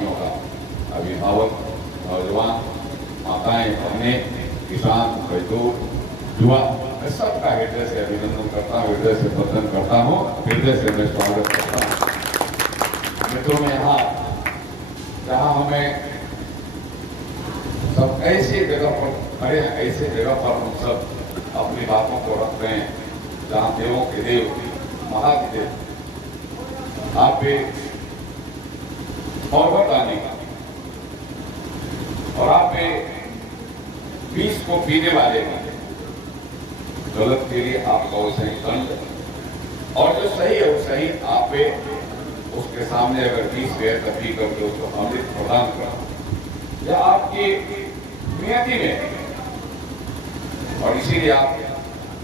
वासियों का, अभिभावक, नौजवान, माताएं, बहनें, किसान, मजदूर, युवा, मैं सबका हृदय से अभिनंदन करता हूँ, हृदय से वंदन करता हूँ, हृदय से मैं स्वागत करता हूँ। मित्रों में जहाँ हमें सब ऐसी जगह पर खड़े हैं, ऐसे जगह पर हम सब अपनी बातों को रखते हैं जहाँ देवों के देव महादेव आप पे पर्वत आने का और आप पे विष को पीने वाले का गलत के लिए आपका वो सही दंड और जो सही है वो सही आप पे उसके सामने अगर 20 पेड़ का पी करके उसको अमृत प्रदान करा या आपकी नियति में। और इसीलिए आप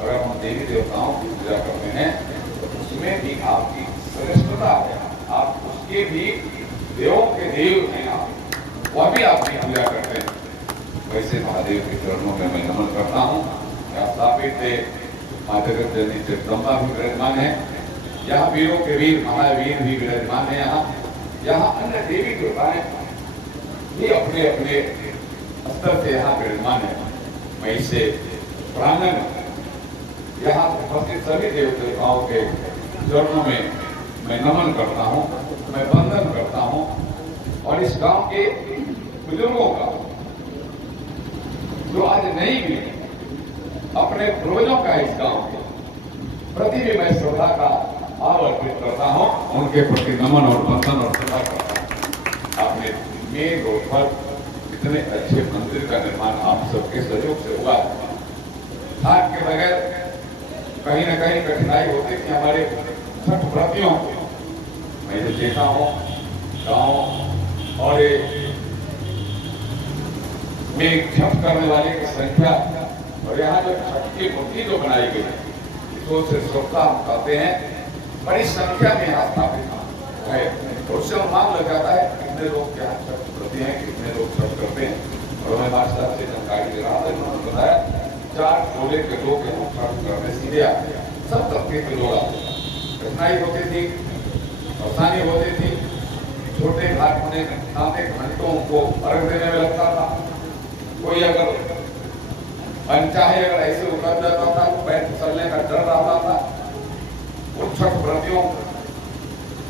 अगर हम देवी देवताओं की पूजा करते हैं तो उसमें भी आपकी श्रेष्ठता है, आप उसके भी देवों के देव हैं, आप वह भी आपकी पूजा करते हैं। वैसे महादेव के चरणों में मैं नमन करता हूँ। यहाँ स्थापित है माता जननी जगदम्बा भी विराजमान है, यहाँ वीरों के वीर महावीर भी विराजमान है, यहाँ अन्य देवी देवताएं भी अपने अपने स्तर से यहाँ विराजमान है। मैं इसे प्रांगण यहाँ उपस्थित सभी देव देवताओं के चरणों में मैं नमन करता हूँ, मैं वंदन करता हूँ। और इस गांव के बुजुर्गों का जो आज नहीं भी अपने पूर्वजों का इस गांव के प्रति भी मैं श्रद्धा का भाव अर्पित करता हूँ, उनके प्रति नमन और वंदन और श्रद्धा करता हूँ। आपने मेन रोड पर इतने अच्छे मंदिर का निर्माण आप सबके सहयोग से हुआ है। आपके बगैर कहीं न कहीं कठिनाई होती थी हमारे छठ व्रतियों को। मैं जो देखा हूँ गाँव और में छठ करने वाले की संख्या और यहाँ जो छठ की मूर्ति जो बनाई गई तो से श्रद्धा हम कहते हैं बड़ी संख्या में यहाँ स्थापित है। उससे अनुमान लग जाता है कितने लोग यहाँ छठ करते हैं, कितने लोग छठ करते हैं। और मैं मास्टर से जानकारी दे रहा था, उन्होंने बताया 4 टोले के लोग यहाँ छठ करने सीधे आते हैं, सब तबके के लोग आते हैं। कठिनाई होती थी, परेशानी होती थी, छोटे घाट होने आते घंटों को अर्घ देने में लगता था। कोई अगर अनचाहे अगर ऐसे उतर जाता था तो पैर फिसलने का डर रहता था। उन छठ व्रतियों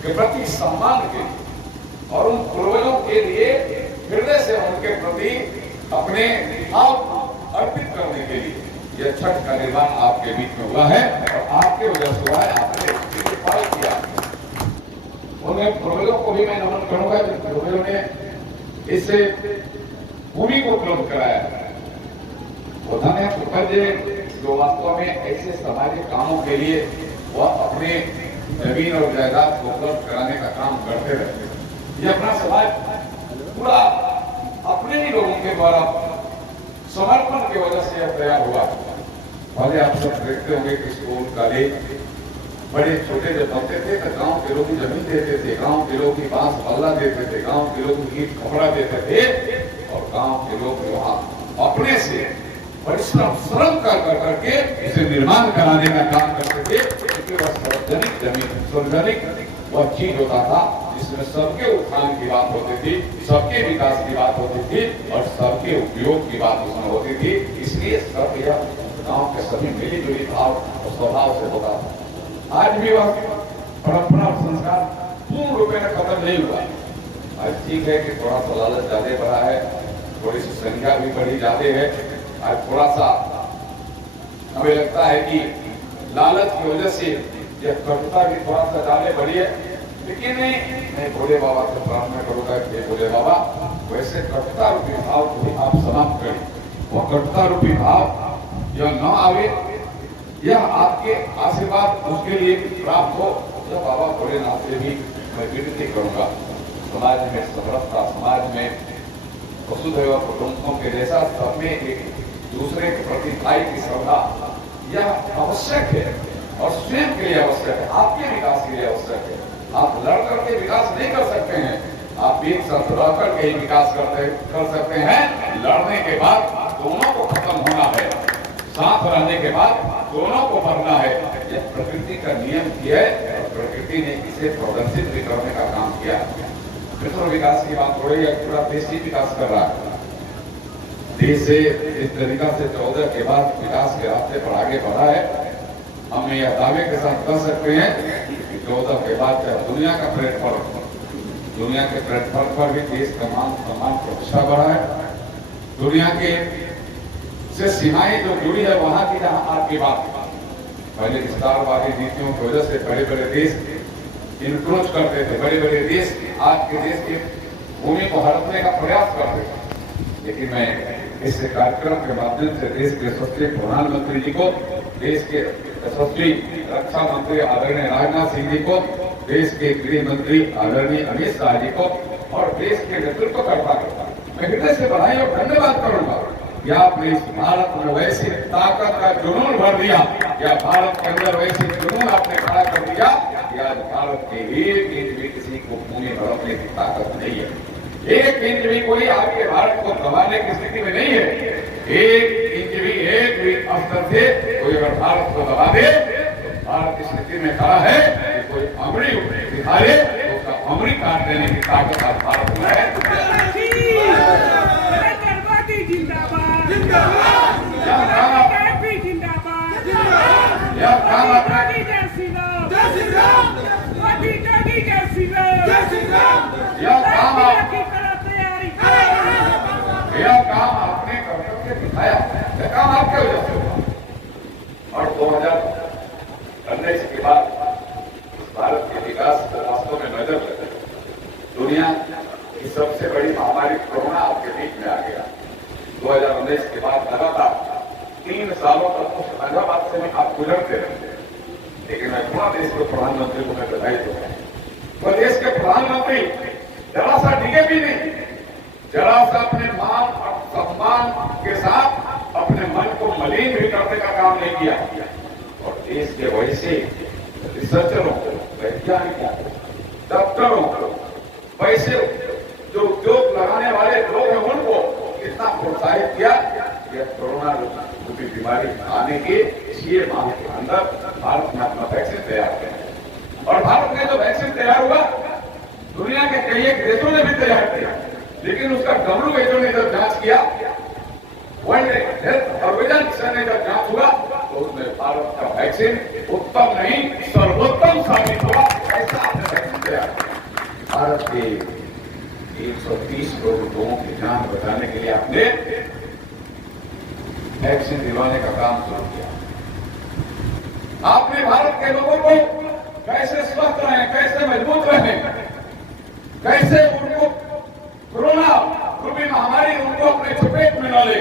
के प्रति सम्मान के और उन पूर्वजों के लिए हृदय से उनके प्रति अपने भाव अर्पित करने के लिए यह छठ का निर्माण आपके बीच में हुआ है और आपके वजह से हुआ है। आपने इसे पाल किया। उन्हें पूर्वजों को भी मैं नमन करूंगा जिन पूर्वजों ने इससे भूमि को उपलब्ध कराया। वो धन है पूर्वज जो वास्तव में ऐसे सामाजिक कामों के लिए वह अपने जमीन और जायदाद को उपलब्ध कराने का काम करते रहते। ये अपना समाज पूरा अपने ही लोगों के द्वारा समर्पण की वजह से यह तैयार हुआ। पहले आप सब देखते होंगे कि स्कूल कॉलेज बड़े छोटे जब बनते थे तो गांव के लोग जमीन देते थे, गांव के लोग ही बांस पल्ला देते थे, गांव के लोग ईट कपड़ा देते थे और गांव के लोग वहां अपने से परिश्रम श्रम करके इसे निर्माण कराने का काम करते थे। क्योंकि वह सार्वजनिक जमीन, सार्वजनिक वह चीज होता था जिसमें सबके उत्थान की बात होती थी, सबके विकास की बात होती थी और सबके उपयोग की बात उसमें होती थी। इसलिए सब यह गांव के सभी मिली जुली भाव और स्वभाव से होता था। आज भी वह परंपरा और संस्कार पूर्ण रूप में खत्म नहीं हुआ। आज ठीक है कि थोड़ा सा लालच ज्यादा बढ़ा है, थोड़ी सी संख्या भी बढ़ी ज्यादा है। आज थोड़ा सा हमें लगता है कि लालच की वजह से यह कटुता भी थोड़ा सा ज्यादा बढ़ी है। लेकिन मैं भोले बाबा से प्रार्थना करूंगा कि भोले बाबा वैसे कटुता रूपी भाव को भी आप समाप्त करें। वह कटुता रूपी भाव यह न आवे, यह आपके आशीर्वाद उसके लिए प्राप्त हो। यह बाबा भोलेनाथ से भी मैं विनती करूंगा। समाज में समरसता, समाज में वसुधैव कुटुंबकम के जैसा सब में एक दूसरे के प्रति भाई की श्रद्धा यह आवश्यक है और स्वयं के लिए आवश्यक है, आपके विकास के लिए आवश्यक है। आप लड़ करके विकास नहीं कर सकते हैं, आप एक साथ रह करके ही विकास कर सकते हैं। लड़ने के बाद दोनों को खत्म होना है, साथ रहने के बाद दोनों को बढ़ना है। यह प्रकृति का नियम किया है और प्रकृति ने इसे प्रदर्शित भी करने का काम किया है। मित्र विकास की बात हो रही है, पूरा देश ही विकास कर रहा है। देश से इस तरीका से 14 के बाद विकास के रास्ते पर आगे बढ़ा है। हम यह दावे के साथ कह सकते हैं कि 14 के बाद दुनिया के प्लेटफॉर्म पर भी देश का मान सम्मान प्रतिष्ठा बढ़ा है। दुनिया के से सीमाएं जो जुड़ी है वहां की जहां आपकी बात, पहले विस्तारवादी नीतियों की वजह से बड़े बड़े देश इनक्रोच करते थे, बड़े बड़े देश आज के देश की भूमि को हड़पने का प्रयास करते थे। लेकिन मैं इस कार्यक्रम के माध्यम से देश के यशस्वी प्रधानमंत्री जी को, देश के यशस्वी रक्षा मंत्री आदरणीय राजनाथ सिंह जी को, देश के गृह मंत्री आदरणीय अमित शाह जी को और देश के नेतृत्वकर्ता को मैं हृदय से बधाई और धन्यवाद करूंगा कि आपने इस भारत में वैसी ताकत का जुनून भर दिया, या भारत के अंदर वैसी जुनून आपने खड़ा कर दिया कि आज भारत के एक इंच भी किसी को भूमि हड़पने की ताकत नहीं है। एक इंच भी कोई आपके भारत को दबाने की स्थिति में नहीं है। एक इंच भी एक भी अवसर से कोई अगर भारत को दबा दे तो भारत इस स्थिति में खड़ा है कि कोई अमरी दिखाए तो उसका अमरी काट देने की ताकत आज भारत में है। यह काम आपने करके दिखाया, यह काम आपके वजह से हुआ। और 2019 के बाद भारत के विकास को वास्तव में नजर लगे। दुनिया की सबसे बड़ी महामारी कोरोना आपके बीच में आ गया। 2019 के बाद लगातार 3 सालों तक उस अहमदाबाद से आप गुजरते रहे। लेकिन मैं पूरा देश के प्रधानमंत्री को मैं बधाई दूंगा। तो देश के प्रधानमंत्री जरा सा डिगे भी नहीं, जरा सा अपने मान और सम्मान के साथ अपने मन को मलिन भी करने का काम नहीं किया। और देश के वैसे रिसर्चरों को, वैज्ञानिकों को, डॉक्टरों को, वैसे जो उद्योग लगाने वाले लोग हैं उनको कितना प्रोत्साहित किया। यह कोरोना रूपी बीमारी आने के 6 माह के अंदर भारत ने अपना वैक्सीन तैयार किया। और भारत में जो वैक्सीन तैयार हुआ, दुनिया के कई एक देशों ने भी तैयार किया, लेकिन उसका WHO ने जब जांच किया, वर्ल्ड हेल्थ ऑर्गेनाइजेशन ने जब जांच हुआ तो उसमें भारत का वैक्सीन उत्तम नहीं सर्वोत्तम साबित हुआ। ऐसा आपने वैक्सीन तैयार किया। भारत के 130 करोड़ लोगों की जान बचाने के लिए आपने वैक्सीन दिलवाने का काम शुरू किया। आपने भारत के लोगों को कैसे स्वस्थ रहें, कैसे मजबूत रहें, कैसे उनको कोरोना रूपी महामारी उनको अपने चपेट में न ले,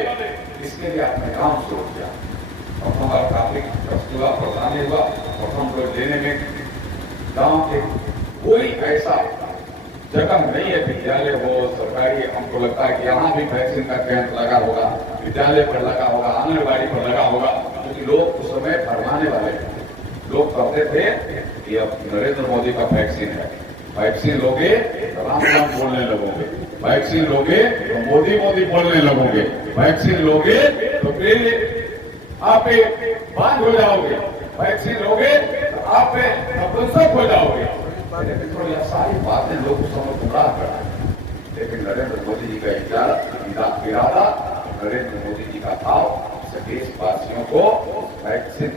इसके लिए आपने काम शुरू किया। और हमारा काफी कष्ट हुआ, परेशानी हुआ। और हमको लेने में गांव के कोई ऐसा जगह नहीं है, विद्यालय हो सरकारी, हमको लगता है कि यहाँ भी वैक्सीन का कैंप लगा होगा, विद्यालय पर लगा होगा, आंगनबाड़ी पर लगा होगा, क्योंकि लोग उस समय फरमाने वाले लोग कहते थे कि अब नरेंद्र मोदी का वैक्सीन है, वैक्सीन लोगे तो राम राम बोलने लगोगे, वैक्सीन लोगे तो मोदी मोदी बोलने लगोगे, वैक्सीन लोगे तो फिर आप बांझ हो जाओगे, वैक्सीन लोगे तो आप नपुंसक हो जाओगे। तो यह सारी बातें लोग उस समय गुमराह कर रहे हैं। लेकिन नरेंद्र मोदी जी का इरादा, नरेंद्र मोदी जी का भाव देशवासियों को वैक्सीन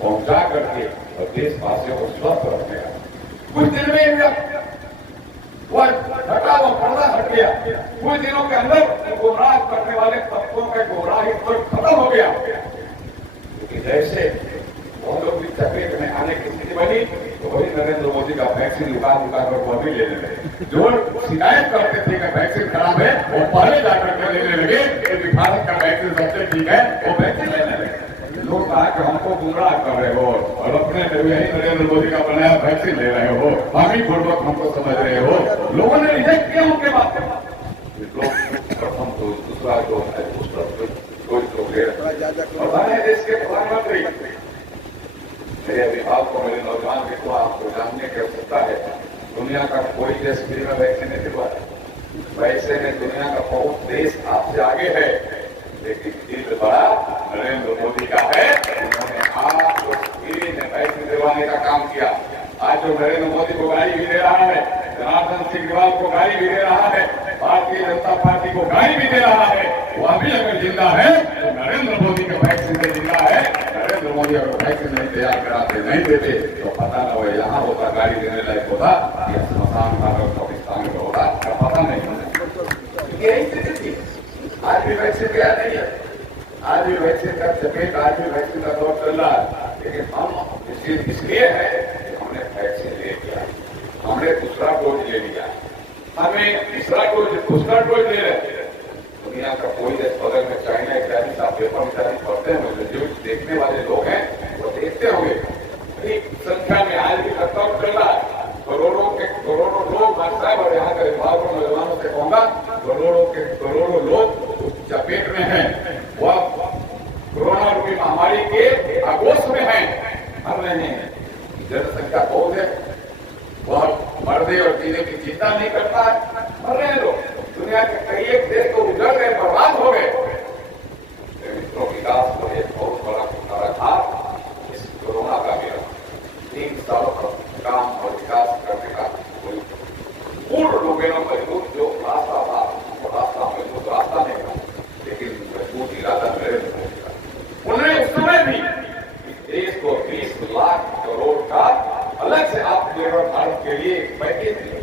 पहुंचा करके और देशवासियों को स्वस्थ रखने का। कुछ दिन में वो हटा, वो पर्दा हट गया। कुछ दिनों के अंदर गुमराह करने वाले तत्वों का गुमराही खत्म हो गया। क्योंकि जैसे बहुत लोग चपेट में आने की स्थिति बनी तो वही नरेंद्र मोदी का वैक्सीन लुका कर वो भी लेने लगे। जो शिकायत करते थे कि वैक्सीन खराब है, वो पहले जाकर के लेने लगे कि भारत का वैक्सीन सबसे ठीक है, वो वैक्सीन लेने लगे। लोग कहा कि हमको गुमराह कर रहे हो और अपने यही नरेंद्र मोदी का बनाया वैक्सीन ले रहे हो, हामी पूर्वक हमको समझ रहे हो। लोगों ने रिजेक्ट किया उनके बात। प्रथम तो दूसरा जो है और हमारे देश के प्रधानमंत्री, मेरे अभिभावकों, मेरे नौजवान मित्रों, आपको जानने की आवश्यकता है, दुनिया का कोई देश फ्री में वैक्सीन नहीं दिलवा। वैसे में दुनिया का बहुत देश आपसे आगे है, लेकिन दिल बड़ा नरेंद्र मोदी का है। उन्होंने आपको फ्री में वैक्सीन दिलवाने का काम किया। आज जो नरेंद्र मोदी को गाड़ी भी दे रहा है, जनार्दन सिंह को गाली भी दे रहा है, भारतीय जनता पार्टी को गाली भी दे रहा है, वह भी अगर जिंदा है तो नरेंद्र मोदी के वैक्सीन से जिंदा है। नरेंद्र मोदी अगर वैक्सीन नहीं तैयार कराते, नहीं देते तो पता न हो यहाँ होता, गाली देने लायक होता या स्मशान घाट और पाकिस्तान का होता, पता नहीं। यही स्थिति थी। आज भी वैक्सीन गया नहीं है, आज भी वैक्सीन का चपेट, आज भी वैक्सीन का दौर चल रहा है। लेकिन हम इसलिए है कि हमने वैक्सीन ले लिया, हमने दूसरा डोज ले लिया, हमें तीसरा डोज ले रहे हैं। दुनिया का कोई देश बगल में चाइना इत्यादि का पेपर इत्यादि पढ़ते हैं, जो देखने वाले लोग हैं वो देखते होंगे। बड़ी संख्या में आज भी लॉकडाउन चल रहा है, करोड़ों लोग मारता है। और यहाँ के विभाग और नौजवानों से कहूंगा, करोड़ों लोग चपेट में हैं, वह कोरोना रूपी महामारी के आगोश में हैं, मर रहे हैं। जनसंख्या बहुत है, वह मरने और जीने की चिंता नहीं करता है, मर रहे हैं लोग। दुनिया के कई एक देश को उजड़ गए, बर्बाद हो गए। मित्रों, विकास को एक बहुत बड़ा किनारा था इस कोरोना का भी। 3 सालों का काम और विकास करने का कोई पूर्ण रूप में मजबूत जो रास्ता था, वो रास्ता मजबूत रास्ता नहीं था, लेकिन मजबूत इरादा नरेंद्र मोदी का। उन्होंने उस समय भी देश को 20 लाख करोड़ का अलग से आत्मनिर्भर भारत के लिए पैकेज दिया।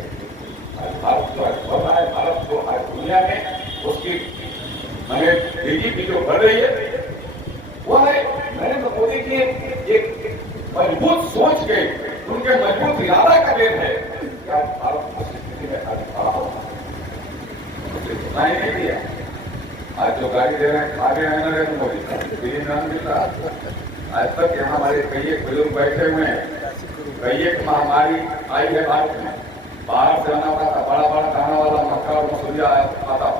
भारत जो आज बढ़ रहा है, भारत को आज दुनिया में उसकी जीडीपी जो बढ़ रही है, वो है नरेंद्र मोदी की एक मजबूत सोच के, उनके मजबूत इरादा का देन है। क्या भारत उस स्थिति में आज खड़ा होगा? उसे सुनाई नहीं दिया। आज जो गाड़ी दे रहे हैं, खा रहे हैं नरेंद्र मोदी का, फ्री नाम मिल रहा है। आज तक यहाँ हमारे कई एक बुजुर्ग बैठे हुए हैं, कई एक महामारी आई है भारत में। बाहर से आना था, बड़ा खाना वाला मक्का और मसूरिया आता था।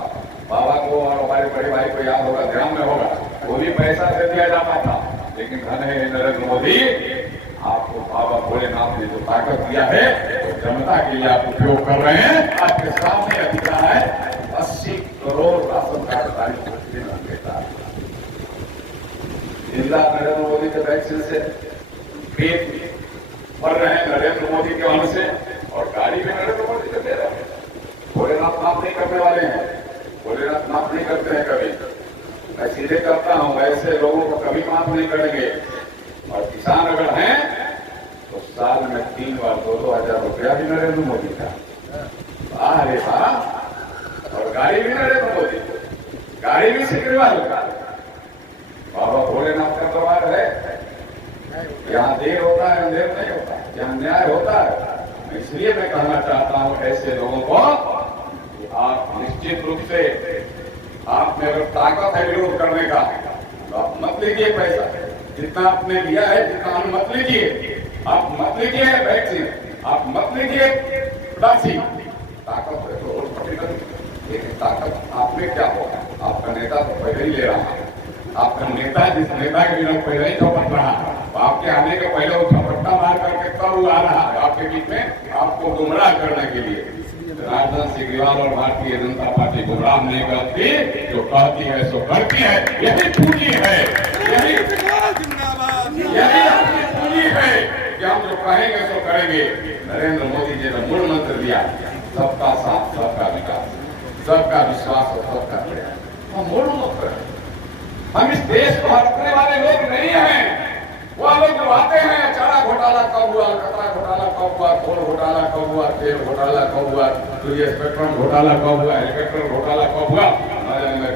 बाबा को और हमारे बड़े भाई को याद होगा, ध्यान में होगा, वो भी पैसा से दिया जाता था। लेकिन धन्य है नरेंद्र मोदी, आपको बाबा भोलेनाथ ने जो ताकत दिया है, तो जनता के लिए आप उपयोग कर रहे हैं। आपके सामने अधिकार है 80 करोड़ राशन कार्ड जिला नरेंद्र मोदी के वैक्सीन से पेट भर रहे हैं नरेंद्र मोदी के वजह से, और गाड़ी भी नरेंद्र मोदी से दे रहे हैं। भोलेनाथ माफ नहीं करने वाले हैं, भोलेनाथ माफ नहीं करते हैं कभी। मैं सीधे करता हूं, ऐसे लोगों को कभी माफ नहीं करेंगे। और किसान अगर हैं तो साल में 3 बार 2-2 हजार रुपया भी नरेंद्र मोदी का। अरे वाह! और गाड़ी भी नरेंद्र मोदी, गाड़ी भी सिकरीवाल का। बाबा भोलेनाथ का दरबार है। यहाँ देर होता है, अंधेर नहीं होता, यहाँ न्याय होता है। इसलिए मैं कहना चाहता हूं ऐसे लोगों को कि आप निश्चित रूप से, आप में अगर ताकत है विरोध करने का, तो आप मत लीजिए पैसा। जितना आपने लिया है, जितना मत लीजिए। आप मत लीजिए वैक्सीन, आप मत लीजिए राशि। ताकत है तो और लेकिन ताकत आप में क्या होगा? आपका नेता तो पहले ही ले रहा है। आपका नेता जिस नेता के बिना पहले ही झपट रहा है, आपके आने के पहले वो झपट्टा मार करके कब आ रहा है आपके बीच में, आपको गुमराह करने के लिए। जनार्दन सिंह और भारतीय जनता पार्टी गुमराह नहीं करती, जो कहती है सो करती है। यही पूंजी है, यही अपनी पूंजी है कि हम जो कहेंगे सो करेंगे। नरेंद्र मोदी जी ने मूल मंत्र दिया, सबका साथ, सबका विकास, सबका विश्वास और सबका प्रयास। हम मूल मंत्र है। हम इस देश को हड़पने वाले लोग नहीं हैं। वह लोग जो आते हैं, चारा घोटाला कब हुआ, कचरा घोटाला कब हुआ, कोल घोटाला कब हुआ, तेल घोटाला कब हुआ, तो ये स्पेक्ट्रम घोटाला कब हुआ, हेलीकॉप्टर घोटाला कब हुआ,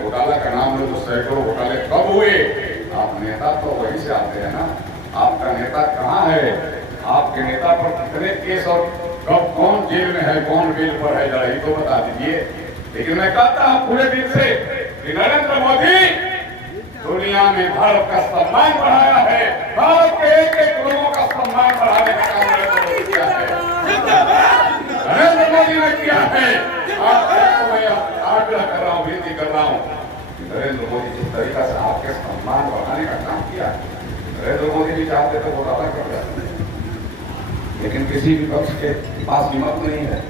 घोटाला का नाम लो तो सैकड़ों घोटाले कब हुए। आप नेता तो वहीं से आते हैं ना। आपका नेता कहाँ है? आपके नेता पर कितने केस और कब कौन जेल में है, कौन बेल पर है, जरा ये तो बता दीजिए। लेकिन मैं कहता हूँ पूरे दिल से कि नरेंद्र मोदी दुनिया में भारत का सम्मान बढ़ाया है। भारत के एक लोगों का सम्मान बढ़ाने का काम नरेंद्र मोदी किया है, नरेंद्र मोदी ने किया है। आपको मैं आग्रह कर रहा हूँ, विनती कर रहा हूँ, नरेंद्र मोदी जिस तरीका से आपके सम्मान बढ़ाने का काम किया है, नरेंद्र मोदी भी चाहते तो वो दादा कर रहे हैं। लेकिन किसी विपक्ष के पास हिम्मत नहीं है।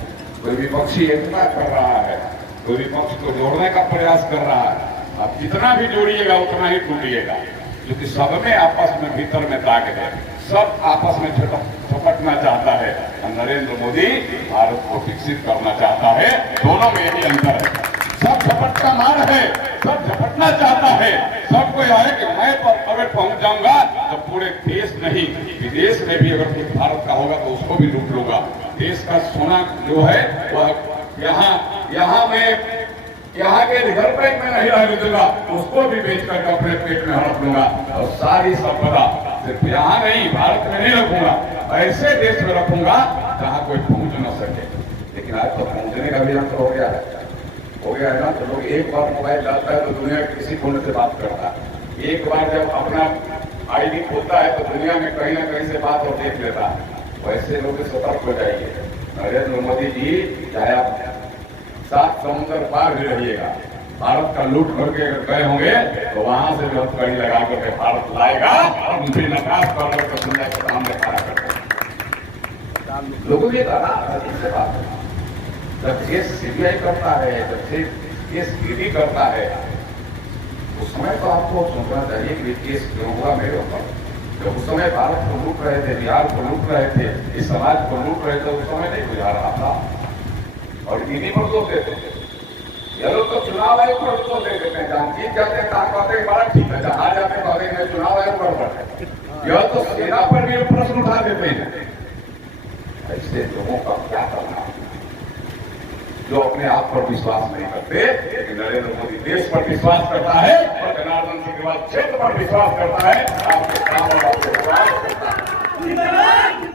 कोई विपक्षी एकता कर रहा है, कोई विपक्ष को जोड़ने का प्रयास कर रहा है। आप जितना भी जोड़िएगा उतना ही टूटिएगा, क्योंकि सब में आपस में भीतर में ताकत है, सब आपस में झपटना चाहता है। नरेंद्र मोदी भारत को विकसित करना चाहता है। दोनों में यही अंतर है। सब झपट का मार है, सब झपटना चाहता है। सबको यह है कि मैं अगर पहुंच जाऊंगा तो पूरे देश नहीं, विदेश में भी अगर कुछ भारत का होगा तो उसको भी लूट लूंगा। देश का सोना जो है वह यहाँ के रिजर्व बैंक में नहीं रहने दूंगा, उसको भी बेच करके अपने पेट में हड़प लूंगा। और सारी संपदा सिर्फ यहाँ नहीं, भारत में नहीं रखूंगा, ऐसे देश में रखूंगा जहाँ कोई पहुंच न सके। लेकिन आज तो पहुंचने का भी अंतर हो गया है ना। तो लोग एक बार मोबाइल डालता है तो दुनिया के किसी कोने से बात करता है। एक बार जब अपना आईडी खोलता है तो दुनिया में कहीं ना कहीं से बात और देख लेता है। वैसे लोग सतर्क हो जाइए। नरेंद्र मोदी जी, चाहे आप 7 समुद्र पार भी रहिएगा, भारत का लूट करके अगर गए होंगे तो वहां से बहुत कड़ी लगा करके भारत लाएगा और उनसे नकाश कर करके दुनिया के सामने खड़ा करके लोगों ने कहा। जब केस सीबीआई करता है, जब केस ईडी करता है, उस समय तो आपको सोचना चाहिए कि केस क्यों हुआ मेरे ऊपर। जब उस समय भारत को लूट रहे थे, बिहार को लूट रहे थे, इस समाज को लूट रहे थे, उस समय नहीं बुझा रहा था और ईडी पर दोष देते थे। ये लोग तो चुनाव आयोग पर दोष दे देते हैं। जहां जीत जाते हैं कहा कहते हैं बड़ा ठीक है, जहां जाते हैं कहते हैं चुनाव आयोग पर है। यह तो सेना पर भी प्रश्न उठा देते हैं। ऐसे लोगों का क्या करना जो अपने आप पर विश्वास नहीं करते। लेकिन नरेंद्र मोदी देश पर विश्वास करता है और जनार्दन सिंह के बाद क्षेत्र पर विश्वास करता है। आपके काम और आपके विश्वास करता है।